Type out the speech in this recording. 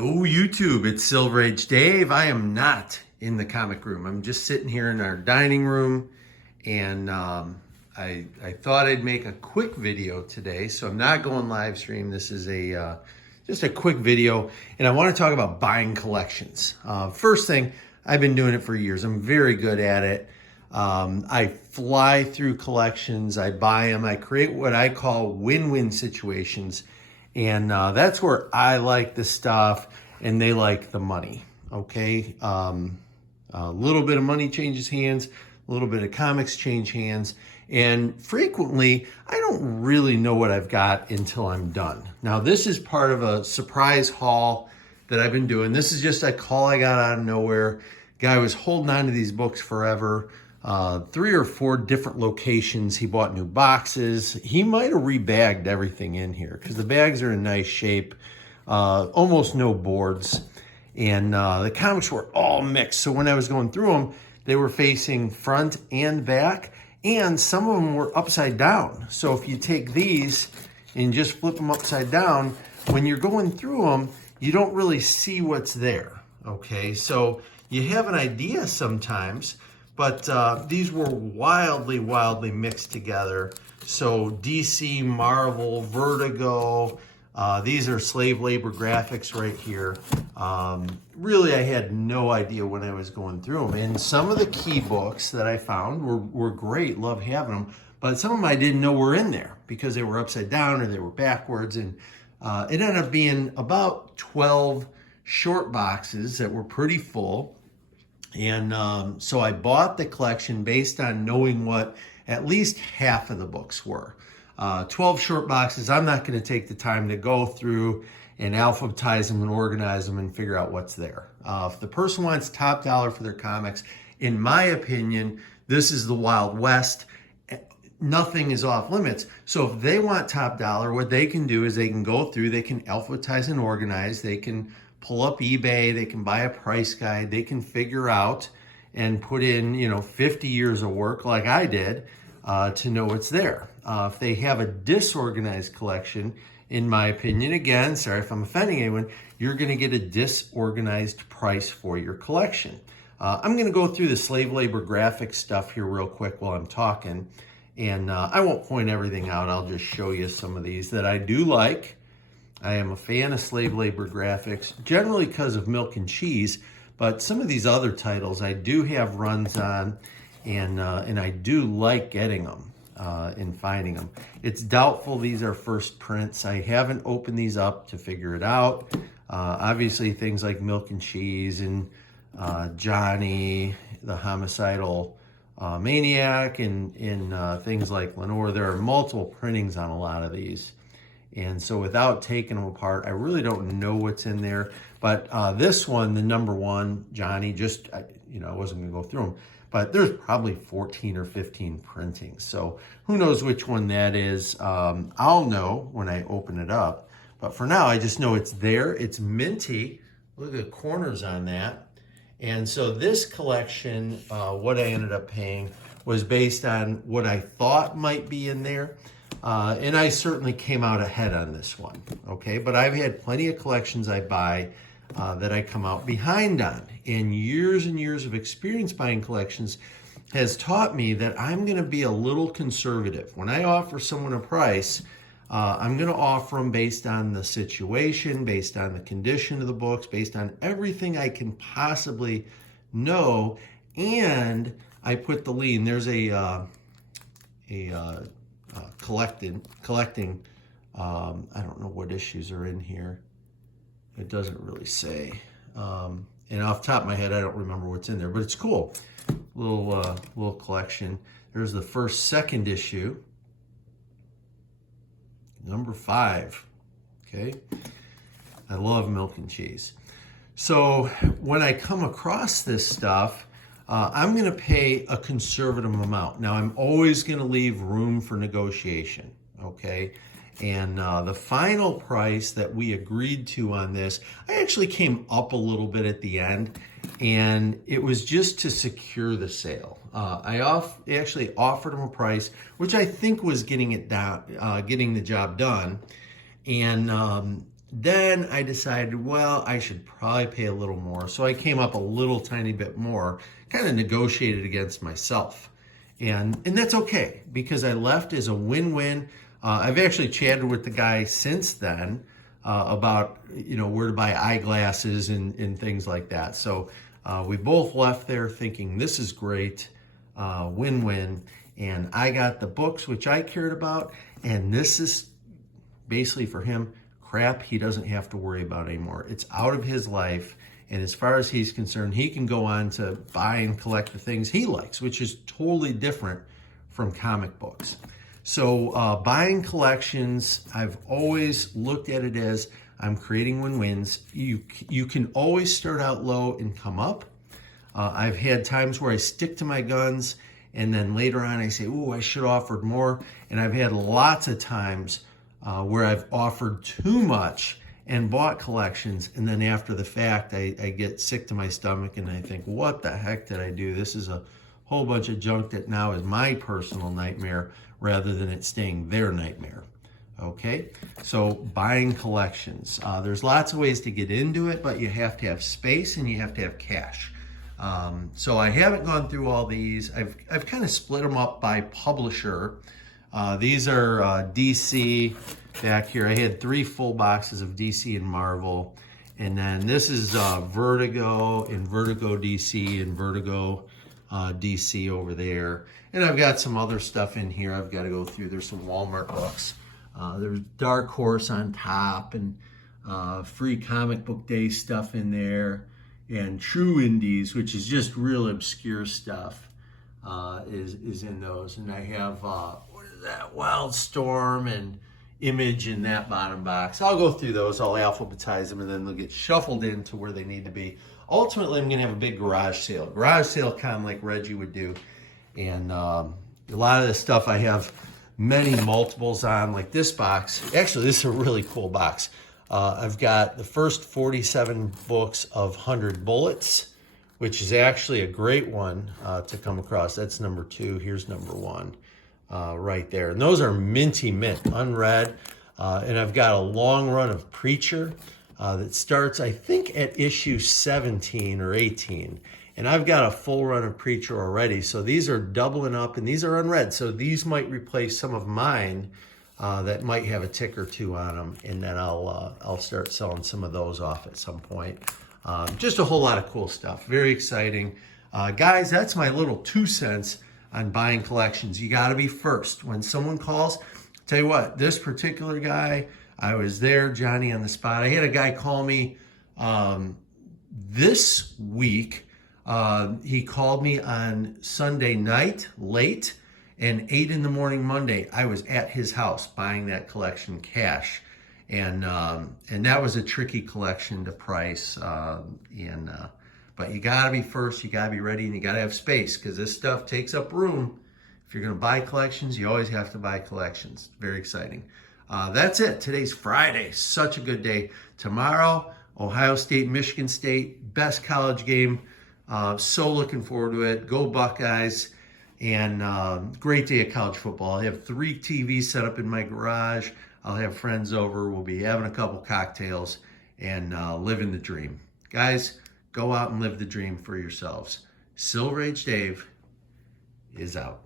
Hello, YouTube. It's Silverageddave. I am not in the comic room. I'm just sitting here in our dining room, and I thought I'd make a quick video today, so I'm not going live stream. This is just a quick video, and I want to talk about buying collections. First thing, I've been doing it for years. I'm very good at it. I fly through collections. I buy them. I create what I call win-win situations. And that's where I like the stuff and they like the money, okay? A little bit of money changes hands, a little bit of comics change hands, and frequently I don't really know what I've got until I'm done. Now this is part of a surprise haul that I've been doing. This is just a call I got out of nowhere. Guy was holding on to these books forever. 3 or 4 different locations. He bought new boxes. He might have rebagged everything in here because the bags are in nice shape. Almost no boards. And the comics were all mixed. So when I was going through them, they were facing front and back. And some of them were upside down. So if you take these and just flip them upside down, when you're going through them, you don't really see what's there. Okay, so you have an idea sometimes. But these were wildly mixed together. So DC, Marvel, Vertigo, these are slave labor graphics right here. Really, I had no idea when I was going through them. And some of the key books that I found were great, love having them. But some of them I didn't know were in there because they were upside down or they were backwards. And it ended up being about 12 short boxes that were pretty full. And so I bought the collection based on knowing what at least half of the books were. 12 short boxes. I'm not going to take the time to go through and alphabetize them and organize them and figure out what's there. If the person wants top dollar for their comics, in my opinion, this is the Wild West. Nothing is off limits. So if they want top dollar, what they can do is they can go through, they can alphabetize and organize, they can pull up eBay, they can buy a price guide, they can figure out and put in, 50 years of work like I did to know what's there. If they have a disorganized collection, in my opinion, again, sorry if I'm offending anyone, you're gonna get a disorganized price for your collection. I'm gonna go through the slave labor graphic stuff here real quick while I'm talking, and I won't point everything out, I'll just show you some of these that I do like. I am a fan of slave labor graphics, generally because of Milk and Cheese, but some of these other titles I do have runs on, and I do like getting them and finding them. It's doubtful these are first prints. I haven't opened these up to figure it out. Obviously, things like Milk and Cheese and Johnny, the homicidal maniac, and things like Lenore. There are multiple printings on a lot of these. And so without taking them apart, I really don't know what's in there. But this one, the number one, Johnny, I wasn't going to go through them. But there's probably 14 or 15 printings. So who knows which one that is. I'll know when I open it up. But for now, I just know it's there. It's minty. Look at the corners on that. And so this collection, what I ended up paying was based on what I thought might be in there. And I certainly came out ahead on this one, okay? But I've had plenty of collections I buy that I come out behind on. And years of experience buying collections has taught me that I'm gonna be a little conservative. When I offer someone a price, I'm gonna offer them based on the situation, based on the condition of the books, based on everything I can possibly know. And I put the lien, there's collecting, I don't know what issues are in here. It doesn't really say. And off the top of my head, I don't remember what's in there, but it's cool. Little collection. There's the second issue. Number 5, okay? I love Milk and Cheese. So when I come across this stuff, I'm gonna pay a conservative amount. Now, I'm always gonna leave room for negotiation, okay? And the final price that we agreed to on this, I actually came up a little bit at the end, and it was just to secure the sale. I actually offered him a price, which I think was getting the job done. And Then I decided, well, I should probably pay a little more. So I came up a little tiny bit more, kind of negotiated against myself. And that's okay because I left as a win-win. I've actually chatted with the guy since then about, where to buy eyeglasses and things like that. So we both left there thinking this is great, win-win. And I got the books, which I cared about. And this is basically for him, crap he doesn't have to worry about anymore. It's out of his life. And as far as he's concerned, he can go on to buy and collect the things he likes, which is totally different from comic books. So buying collections, I've always looked at it as I'm creating win-wins. You can always start out low and come up. I've had times where I stick to my guns and then later on I say, oh, I should have offered more. And I've had lots of times where I've offered too much and bought collections, and then after the fact, I get sick to my stomach and I think, what the heck did I do? This is a whole bunch of junk that now is my personal nightmare rather than it staying their nightmare. Okay, so buying collections. There's lots of ways to get into it, but you have to have space and you have to have cash. So I haven't gone through all these. I've kind of split them up by publisher. These are DC back here. I had 3 full boxes of DC and Marvel. And then this is Vertigo and Vertigo DC and Vertigo DC over there. And I've got some other stuff in here I've got to go through. There's some Walmart books. There's Dark Horse on top and Free Comic Book Day stuff in there. And True Indies, which is just real obscure stuff, is in those. And I have, that Wildstorm and Image in that bottom box. I'll go through those, I'll alphabetize them, and then they'll get shuffled into where they need to be. Ultimately, I'm going to have a big garage sale kind of like Reggie would do. And a lot of the stuff I have many multiples on, like this box. Actually, this is a really cool box. I've got the first 47 books of 100 Bullets, which is actually a great one to come across. That's number 2. Here's number 1. Right there. And those are minty mint, unread. And I've got a long run of Preacher that starts, I think, at issue 17 or 18. And I've got a full run of Preacher already. So these are doubling up, and these are unread. So these might replace some of mine that might have a tick or 2 on them. And then I'll start selling some of those off at some point. Just a whole lot of cool stuff. Very exciting. Guys, that's my little 2 cents on buying collections. You got to be first. When someone calls, tell you what, this particular guy, I was there, Johnny on the spot. I had a guy call me this week. He called me on Sunday night, late, and 8 in the morning Monday. I was at his house buying that collection cash. And that was a tricky collection to price. But you got to be first, you got to be ready, and you got to have space because this stuff takes up room. If you're going to buy collections, you always have to buy collections. Very exciting. That's it. Today's Friday. Such a good day. Tomorrow, Ohio State, Michigan State, best college game. So looking forward to it. Go Buckeyes. And great day of college football. I have 3 TVs set up in my garage. I'll have friends over. We'll be having a couple cocktails and living the dream. Guys, go out and live the dream for yourselves. Silverageddave is out.